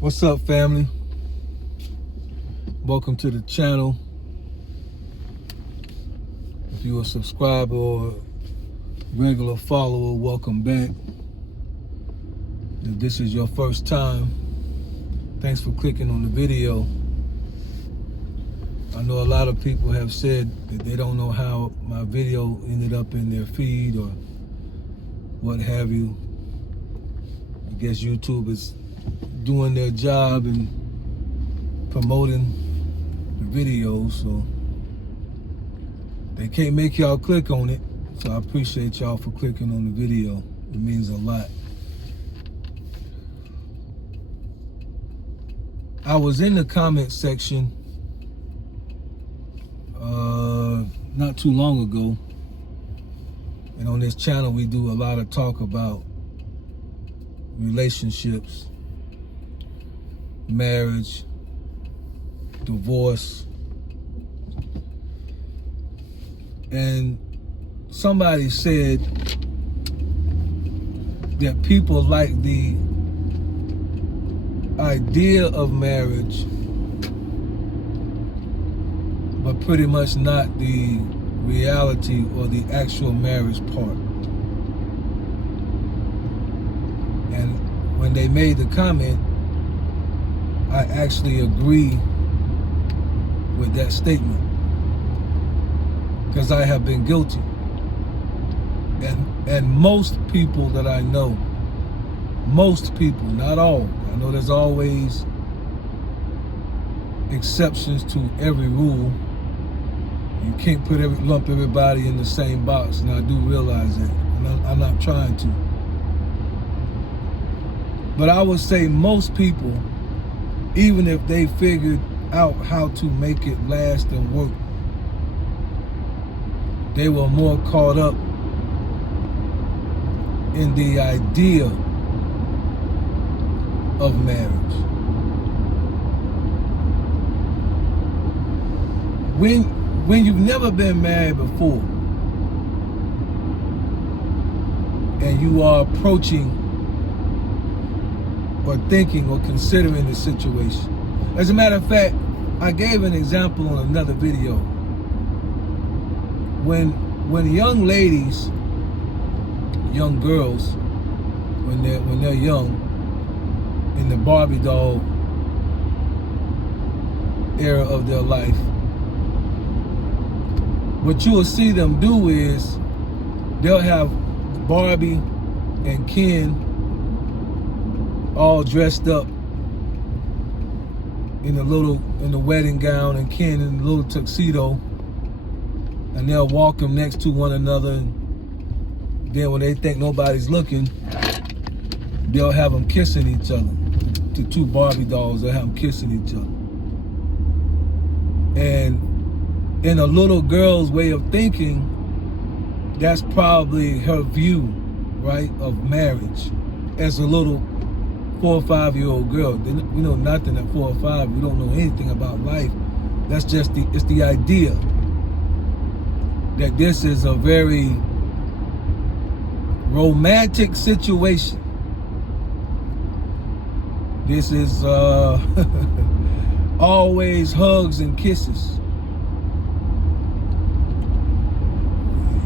What's up, family? Welcome to the channel. If you're a subscriber or regular follower, welcome back. If this is your first time, thanks for clicking on the video. I know a lot of people have said that they don't know how my video ended up in their feed or what have you. I guess YouTube is doing their job and promoting the videos, so they can't make y'all click on it. So I appreciate y'all for clicking on the video. It means a lot. I was in the comment section not too long ago, and on this channel we do a lot of talk about relationships, marriage, divorce, and somebody said that people like the idea of marriage, but pretty much not the reality or the actual marriage part. And when they made the comment, I actually agree with that statement, because I have been guilty. And most people that I know, most people, not all, I know there's always exceptions to every rule. You can't lump everybody in the same box, and I do realize that, and I'm not trying to. But I would say most people, even if they figured out how to make it last and work, they were more caught up in the idea of marriage. When you've never been married before and you are approaching or thinking or considering the situation. As a matter of fact, I gave an example on another video. When young ladies, young girls, when they're young, in the Barbie doll era of their life, what you will see them do is they'll have Barbie and Ken all dressed up in the wedding gown, and Ken in a little tuxedo, and they'll walk them next to one another, and then when they think nobody's looking, they'll have them kissing each other. The two Barbie dolls, they'll have them kissing each other. And in a little girl's way of thinking, that's probably her view, right, of marriage. As a little 4 or 5 year old girl, we know nothing at 4 or 5. We don't know anything about life. That's just it's the idea that this is a very romantic situation. This is always hugs and kisses.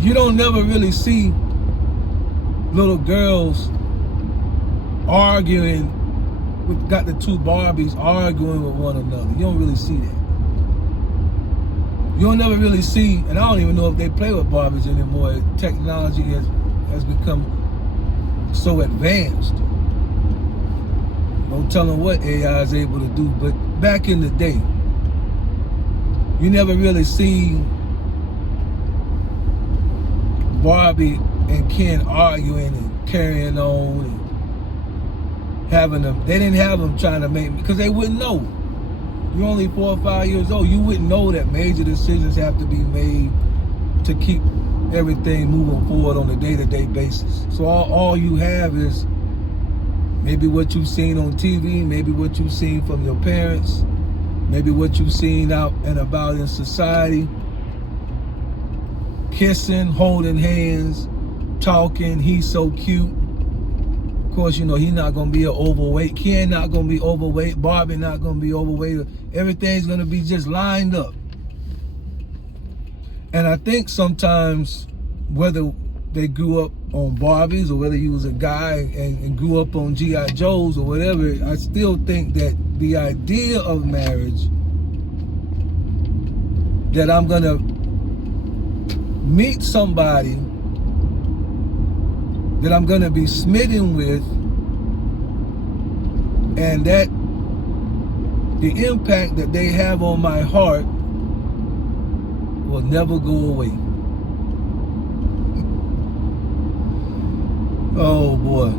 You don't never really see little girls arguing got the two Barbies arguing with one another. You don't really see that. You don't never really see, and I don't even know if they play with Barbies anymore. Technology has become so advanced. No telling what AI is able to do. But back in the day, you never really see Barbie and Ken arguing and carrying on and having them. They didn't have them trying to make, because they wouldn't know. You're only 4 or 5 years old. You wouldn't know that major decisions have to be made to keep everything moving forward on a day-to-day basis. So all you have is maybe what you've seen on TV, maybe what you've seen from your parents, maybe what you've seen out and about in society. Kissing, holding hands, talking, he's so cute. Of course, you know, he's not going to be overweight. Ken not going to be overweight. Barbie not going to be overweight. Everything's going to be just lined up. And I think sometimes, whether they grew up on Barbies or whether you was a guy and grew up on G.I. Joes or whatever, I still think that the idea of marriage, that I'm going to meet somebody that I'm going to be smitten with, and that the impact that they have on my heart will never go away. Oh boy,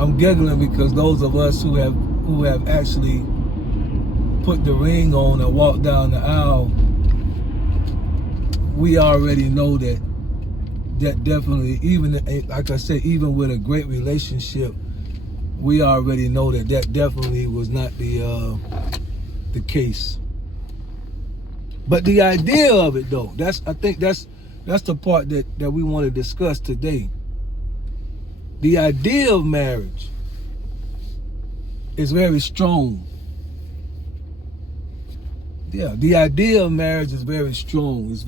I'm giggling because those of us who have actually put the ring on and walked down the aisle, we already know that definitely, even like I said, even with a great relationship, we already know that definitely was not the case. But the idea of it, though, I think that's the part that we want to discuss today. The idea of marriage is very strong. Yeah, the idea of marriage is very strong. It's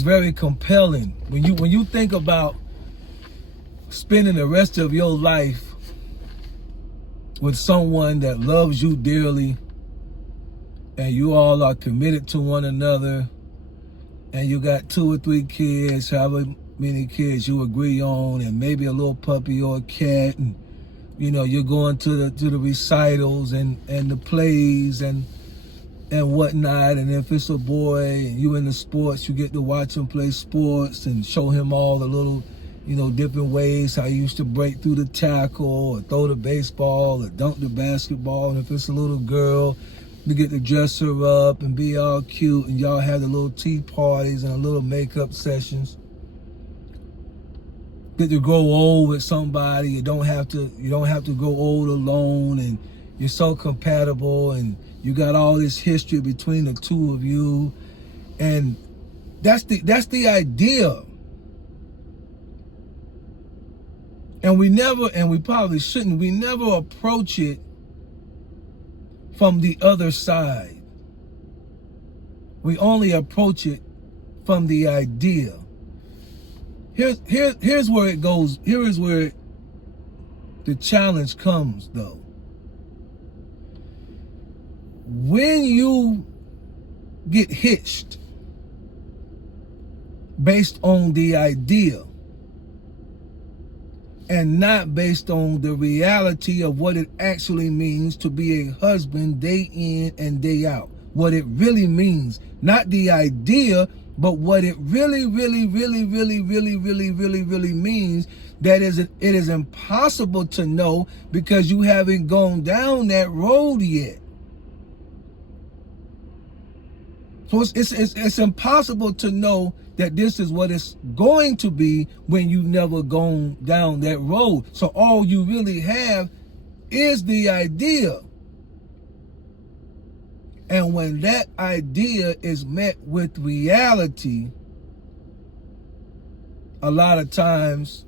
very compelling. When you think about spending the rest of your life with someone that loves you dearly, and you all are committed to one another, and you got 2 or 3 kids, however many kids you agree on, and maybe a little puppy or a cat, and you know, you're going to the recitals and the plays and whatnot, and if it's a boy and you in the sports, you get to watch him play sports and show him all the little, you know, different ways how he used to break through the tackle or throw the baseball or dunk the basketball. And if it's a little girl, you get to dress her up and be all cute, and y'all have the little tea parties and the little makeup sessions. Get to grow old with somebody. You don't have to grow old alone, and you're so compatible, and you got all this history between the two of you, and that's the idea. And we probably shouldn't, we never approach it from the other side. We only approach it from the idea. Here's where it goes. Here is where the challenge comes, though. When you get hitched based on the idea and not based on the reality of what it actually means to be a husband day in and day out, what it really means, not the idea, but what it really means, it is impossible to know because you haven't gone down that road yet. So it's impossible to know that this is what it's going to be when you've never gone down that road. So all you really have is the idea. And when that idea is met with reality, a lot of times,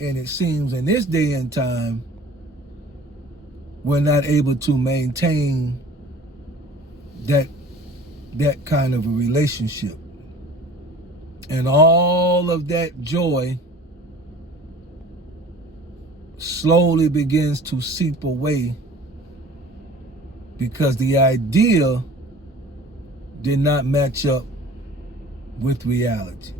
and it seems in this day and time, we're not able to maintain that kind of a relationship. And all of that joy slowly begins to seep away because the idea did not match up with reality.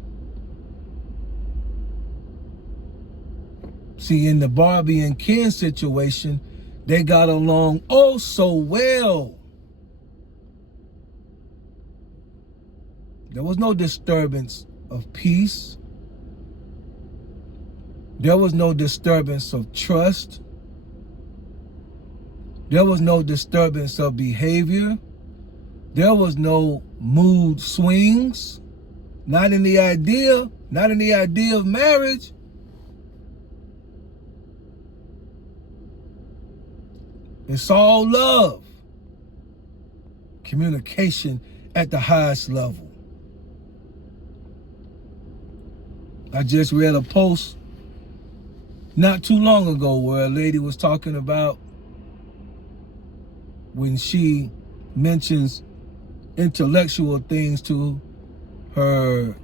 See, in the Barbie and Ken situation, they got along oh so well. There was no disturbance of peace. There was no disturbance of trust. There was no disturbance of behavior. There was no mood swings. Not in the idea of marriage. It's all love. Communication at the highest level. I just read a post not too long ago where a lady was talking about when she mentions intellectual things to her,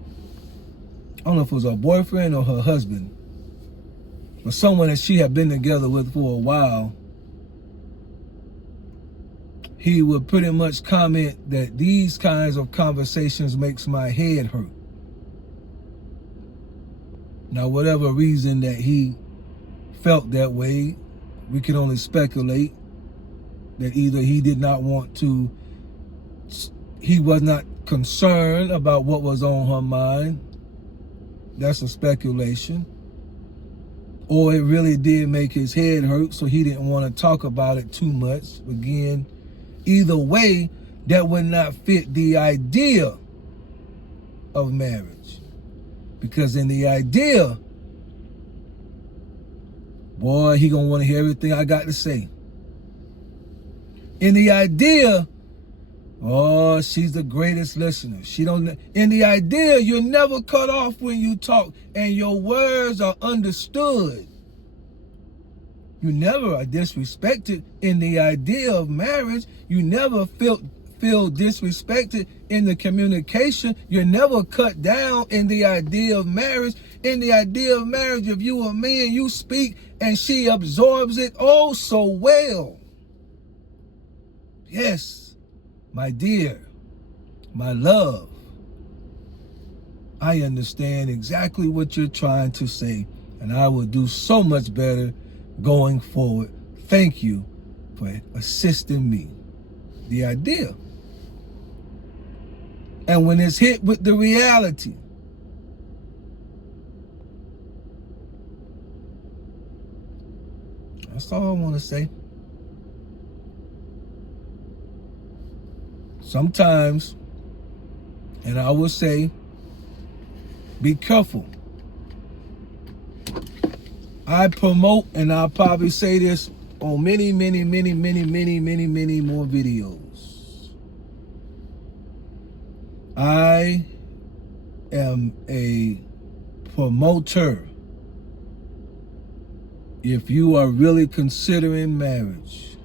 I don't know if it was her boyfriend or her husband, but someone that she had been together with for a while. He would pretty much comment that these kinds of conversations makes my head hurt. Now, whatever reason that he felt that way, we can only speculate that either he did not want to, he was not concerned about what was on her mind. That's a speculation. Or it really did make his head hurt, so he didn't want to talk about it too much. Again, either way, that would not fit the idea of marriage. Because in the idea, boy, he gonna want to hear everything I got to say. In the idea, oh, she's the greatest listener. She don't. In the idea, you're never cut off when you talk, and your words are understood. You never are disrespected in the idea of marriage. You never feel disrespected in the communication. You're never cut down in the idea of marriage. In the idea of marriage, if you are a man, you speak and she absorbs it oh so well. Yes, my dear, my love, I understand exactly what you're trying to say, and I will do so much better going forward. Thank you for assisting me. The idea. And when it's hit with the reality, that's all I want to say. Sometimes, and I will say, be careful. I promote, and I'll probably say this on many more videos. I am a promoter. If you are really considering marriage,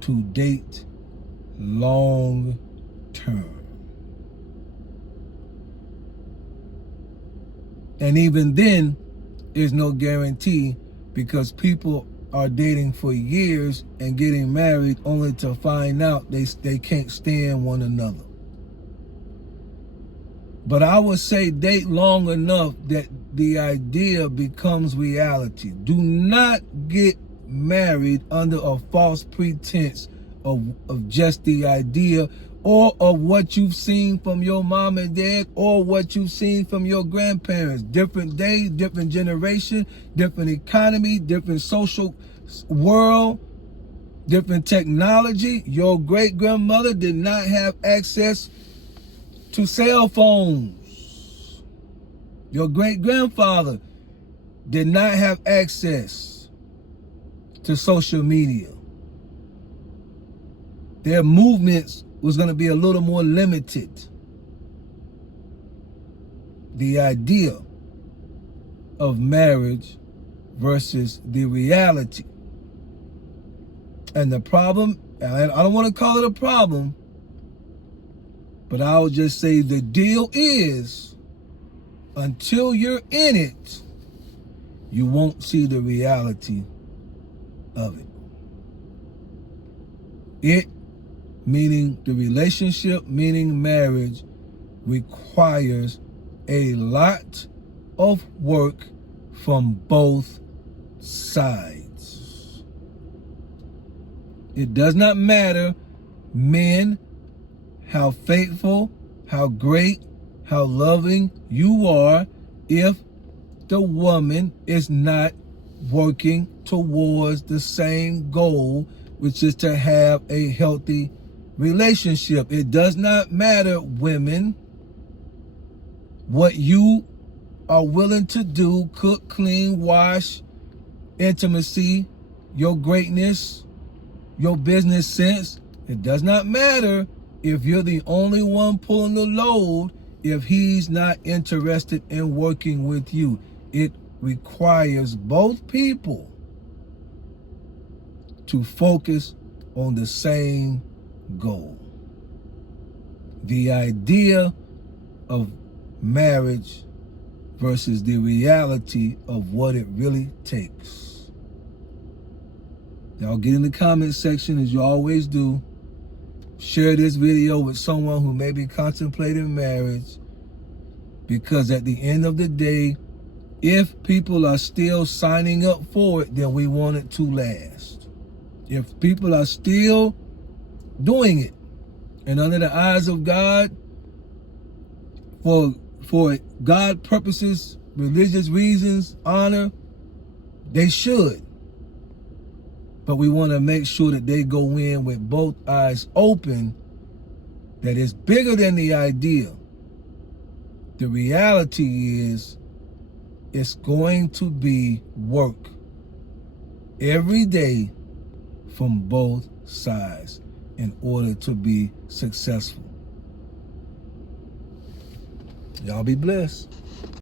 to date long term. And even then, there's no guarantee, because people are dating for years and getting married only to find out they can't stand one another. But I would say date long enough that the idea becomes reality. Do not get married under a false pretense of just the idea, or of what you've seen from your mom and dad, or what you've seen from your grandparents. Different day, different generation, different economy, different social world, different technology. Your great-grandmother did not have access to cell phones. Your great-grandfather did not have access to social media. Their movements was going to be a little more limited. The idea of marriage versus the reality. And the problem, I don't want to call it a problem, but I'll just say the deal is, until you're in it, you won't see the reality of it. It, meaning the relationship, meaning marriage, requires a lot of work from both sides. It does not matter, men, how faithful, how great, how loving you are, if the woman is not working towards the same goal, which is to have a healthy relationship. It does not matter, women, what you are willing to do: cook, clean, wash, intimacy, your greatness, your business sense. It does not matter if you're the only one pulling the load, if he's not interested in working with you. It requires both people to focus on the same goal. The idea of marriage versus the reality of what it really takes. Y'all get in the comment section as you always do. Share this video with someone who may be contemplating marriage, because at the end of the day, if people are still signing up for it, then we want it to last. If people are still doing it and under the eyes of God, for God purposes, religious reasons, honor, they should. But we want to make sure that they go in with both eyes open, that it's bigger than the idea. The reality is, it's going to be work every day from both sides in order to be successful. Y'all be blessed.